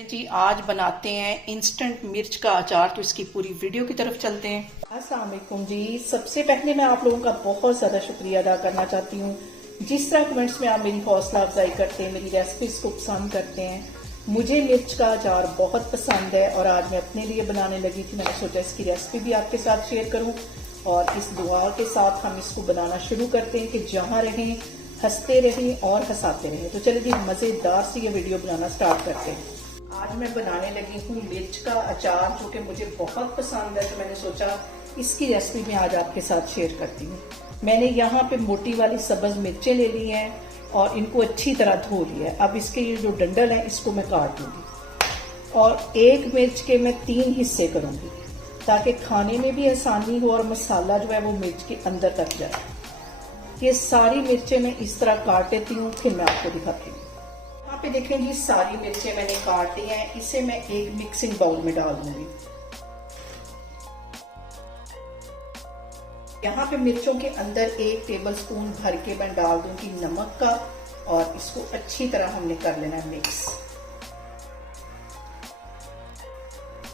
जी आज बनाते हैं इंस्टेंट मिर्च का अचार। तो इसकी पूरी वीडियो की तरफ चलते हैं। अस्सलाम वालेकुम जी। सबसे पहले मैं आप लोगों का बहुत ज़्यादा शुक्रिया अदा करना चाहती हूँ। जिस तरह कमेंट्स में आप मेरी हौसला अफजाई करते हैं, मेरी रेसिपीज को पसंद करते हैं। मुझे मिर्च का अचार बहुत पसंद है और आज मैं अपने लिए बनाने लगी थी। मैंने सोचा इसकी रेसिपी भी आपके साथ शेयर करूँ और इस दुआ के साथ हम इसको बनाना शुरू करते हैं कि जहाँ रहें हंसते रहें और हंसाते रहें। तो चलिए जी मज़ेदार से ये वीडियो बनाना स्टार्ट करते हैं। आज मैं बनाने लगी हूँ मिर्च का अचार, जो कि मुझे बहुत पसंद है। तो मैंने सोचा इसकी रेसिपी मैं आज आपके साथ शेयर करती हूँ। मैंने यहाँ पे मोटी वाली सब्ज मिर्चें ले ली हैं और इनको अच्छी तरह धो लिया है। अब इसके ये जो डंडल है इसको मैं काट लूँगी और एक मिर्च के मैं 3 हिस्से करूँगी ताकि खाने में भी आसानी हो और मसाला जो है वो मिर्च के अंदर तक जाए। ये सारी मिर्चें मैं इस तरह काट लेती हूँ, फिर मैं आपको दिखाती हूँ। यहाँ पे देखें जी सारी मिर्चें मैंने काट ली हैं। इसे मैं एक मिक्सिंग बाउल में डाल दूंगी। यहाँ पे मिर्चों के अंदर 1 टेबलस्पून भर के मैं डाल दूंगी नमक का और इसको अच्छी तरह हमने कर लेना है मिक्स।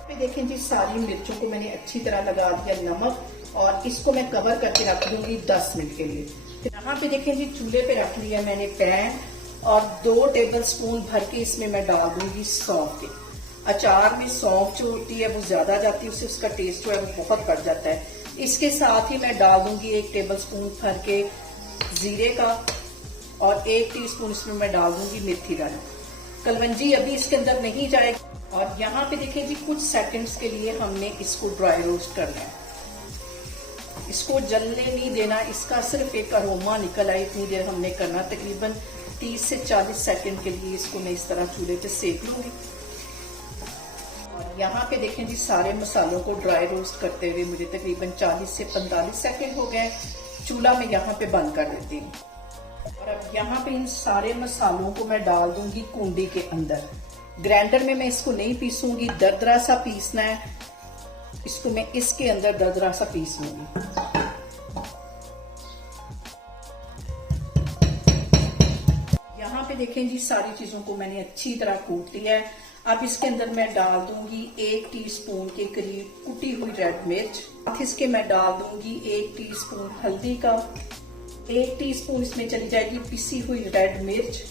पे देखें जी सारी मिर्चों को मैंने अच्छी तरह लगा दिया नमक और इसको मैं कवर करके रख दूंगी 10 मिनट के लिए। यहाँ पे देखें जी चूल्हे पे रख लिया मैंने पैन और 2 टेबलस्पून भर के इसमें मैं डाल दूंगी सौंफ के। अचार में सौंफ जो होती है वो ज्यादा जाती है, उससे उसका टेस्ट जो है वो बहुत बढ़ जाता है। इसके साथ ही मैं डाल दूंगी 1 टेबलस्पून भर के जीरे का और 1 टीस्पून इसमें मैं डाल दूंगी मेथी दाना। कलवंजी अभी इसके अंदर नहीं जाएगी। और यहाँ पे देखिए जी कुछ सेकंड्स के लिए हमने इसको ड्राई रोस्ट करना है। इसको जलने नहीं देना, इसका सिर्फ एक अरोमा निकल आए इतनी देर हमने करना। तकरीबन 30 से 40 सेकंड के लिए इसको मैं इस तरह चूल्हे पे सेक लूंगी। और यहाँ पे देखें जी सारे मसालों को ड्राई रोस्ट करते हुए मुझे तकरीबन 40 से 45 सेकंड हो गए। चूल्हा मैं यहाँ पे बंद कर देती हूँ और अब यहाँ पे इन सारे मसालों को मैं डाल दूंगी कूंडी के अंदर। ग्राइंडर में मैं इसको नहीं पीसूंगी, दरदरा सा पीसना है इसको। मैं इसके अंदर दरदरा सा पीस लूंगी। यहाँ पे देखें जी सारी चीजों को मैंने अच्छी तरह कूट लिया है। अब इसके अंदर मैं डाल दूंगी 1 टीस्पून के करीब कुटी हुई रेड मिर्च। इसके मैं डाल दूंगी 1 टीस्पून हल्दी का, 1 टीस्पून इसमें चली जाएगी पिसी हुई रेड मिर्च।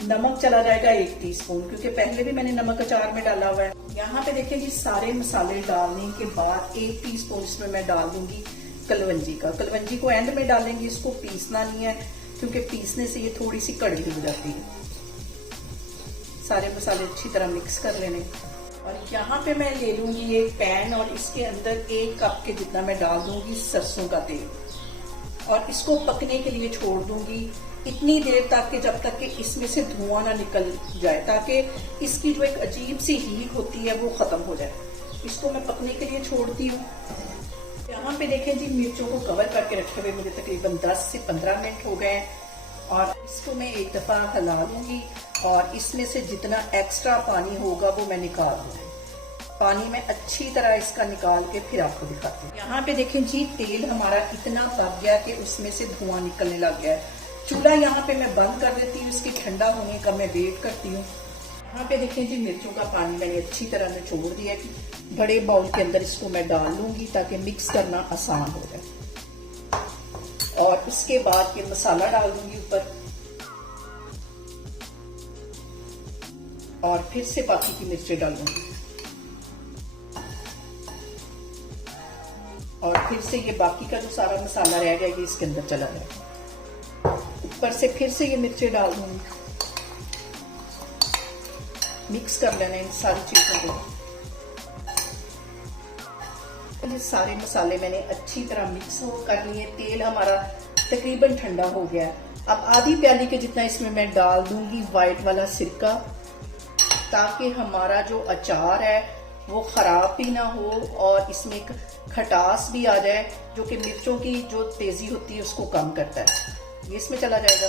नमक चला जाएगा 1 टीस्पून, क्योंकि पहले भी मैंने नमक अचार में डाला हुआ है। यहाँ पे देखें जी सारे मसाले डालने के बाद 1 टीस्पून इसमें मैं डाल दूंगी कलवंजी का। कलवंजी को एंड में डालेंगे, इसको पीसना नहीं है क्योंकि पीसने से ये थोड़ी सी कड़वी हो जाती है। सारे मसाले अच्छी तरह मिक्स कर लेने। और यहाँ पे मैं ले लूंगी एक पैन और इसके अंदर 1 कप के जितना मैं डाल दूंगी सरसों का तेल और इसको पकने के लिए छोड़ दूंगी इतनी देर तक कि जब तक कि इसमें से धुआं ना निकल जाए, ताकि इसकी जो एक अजीब सी हीट होती है वो खत्म हो जाए। इसको मैं पकने के लिए छोड़ती हूँ। यहाँ पे देखें जी मिर्चों को कवर करके रखे हुए मुझे तकरीबन 10 से 15 मिनट हो गए और इसको मैं एक दफा हिला लूंगी और इसमें से जितना एक्स्ट्रा पानी होगा वो मैं निकाल दूंगी। पानी में अच्छी तरह इसका निकाल के फिर आपको दिखाती हूँ। यहाँ पे देखें जी तेल हमारा इतना पक गया कि उसमें से धुआं निकलने लग गया है। चूल्हा यहाँ पे मैं बंद कर देती हूँ, इसके ठंडा होने का मैं वेट करती हूँ। यहाँ पे देखें जी मिर्चों का पानी मैंने अच्छी तरह निचोड़ दिया कि बड़े बाउल के अंदर इसको मैं डाल लूंगी ताकि मिक्स करना आसान हो जाए। और उसके बाद ये मसाला डाल दूंगी ऊपर और फिर से बाकी की मिर्चें डालूंगी और फिर से ये बाकी का जो सारा मसाला रह गया इसके अंदर चला जाएगा। ऊपर से फिर से ये मिर्चें डाल दूंगी। मिक्स कर लेना इन सारी चीजों को। ये सारे मसाले मैंने अच्छी तरह मिक्स कर लिए। तेल हमारा तकरीबन ठंडा हो गया। अब आधी प्याली के जितना इसमें मैं डाल दूंगी व्हाइट वाला सिरका, ताकि हमारा जो अचार है वो खराब भी ना हो और इसमें एक खटास भी आ जाए, जो कि मिर्चों की जो तेजी होती है उसको कम करता है। ये इसमें चला जाएगा।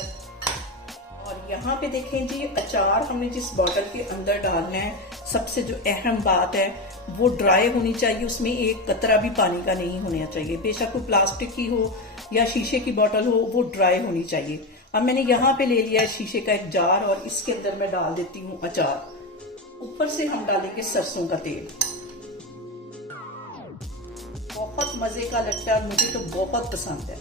और यहाँ पे देखें जी अचार हमने जिस बॉटल के अंदर डालना है, सबसे जो अहम बात है वो ड्राई होनी चाहिए। उसमें एक कतरा भी पानी का नहीं होना चाहिए। बेशक वो प्लास्टिक की हो या शीशे की बॉटल हो, वो ड्राई होनी चाहिए। अब मैंने यहाँ पे ले लिया है शीशे का एक जार और इसके अंदर मैं डाल देती हूँ अचार। ऊपर से हम डालेंगे सरसों का तेल। बहुत मजे का लगता है और मुझे तो बहुत पसंद है।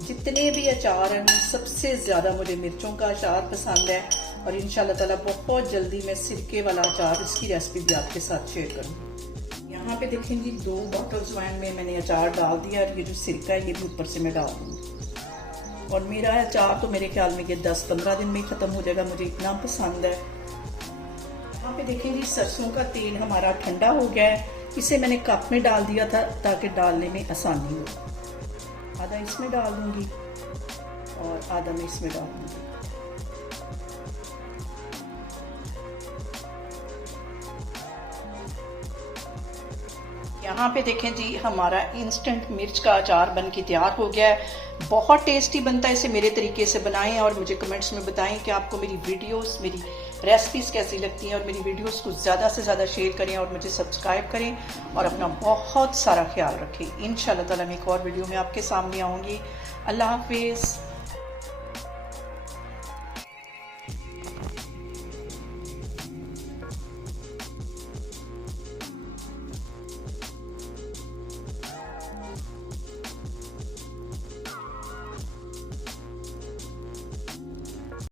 जितने भी अचार हैं सबसे ज्यादा मुझे मिर्चों का अचार पसंद है और इंशाल्लाह ताला बहुत जल्दी मैं सिरके वाला अचार इसकी रेसिपी भी आपके साथ शेयर करूंगी। यहाँ पे देखेंगे 2 बॉटल अजवाइन में मैंने अचार डाल दिया और ये जो सिरका है ये भी ऊपर से मैं डाल दूंगी। और मेरा अचार तो मेरे ख्याल में ये 10-15 दिन में ही खत्म हो जाएगा, मुझे इतना पसंद है। यहाँ पे देखेंगे सरसों का तेल हमारा ठंडा हो गया है। इसे मैंने कप में डाल दिया था ताकि डालने में आसानी हो। आधा इसमें डाल दूंगी और आधा मैं इसमें डाल दूंगी। यहाँ पे देखें जी हमारा इंस्टेंट मिर्च का अचार बन के तैयार हो गया है। बहुत टेस्टी बनता है, इसे मेरे तरीके से बनाएं और मुझे कमेंट्स में बताएं कि आपको मेरी वीडियोस, मेरी रेसिपीज़ कैसी लगती हैं और मेरी वीडियोस को ज़्यादा से ज़्यादा शेयर करें और मुझे सब्सक्राइब करें और अपना बहुत सारा ख्याल रखें। इंशाल्लाह ताला मैं एक और वीडियो में आपके सामने आऊँगी। अल्लाह हाफिज़।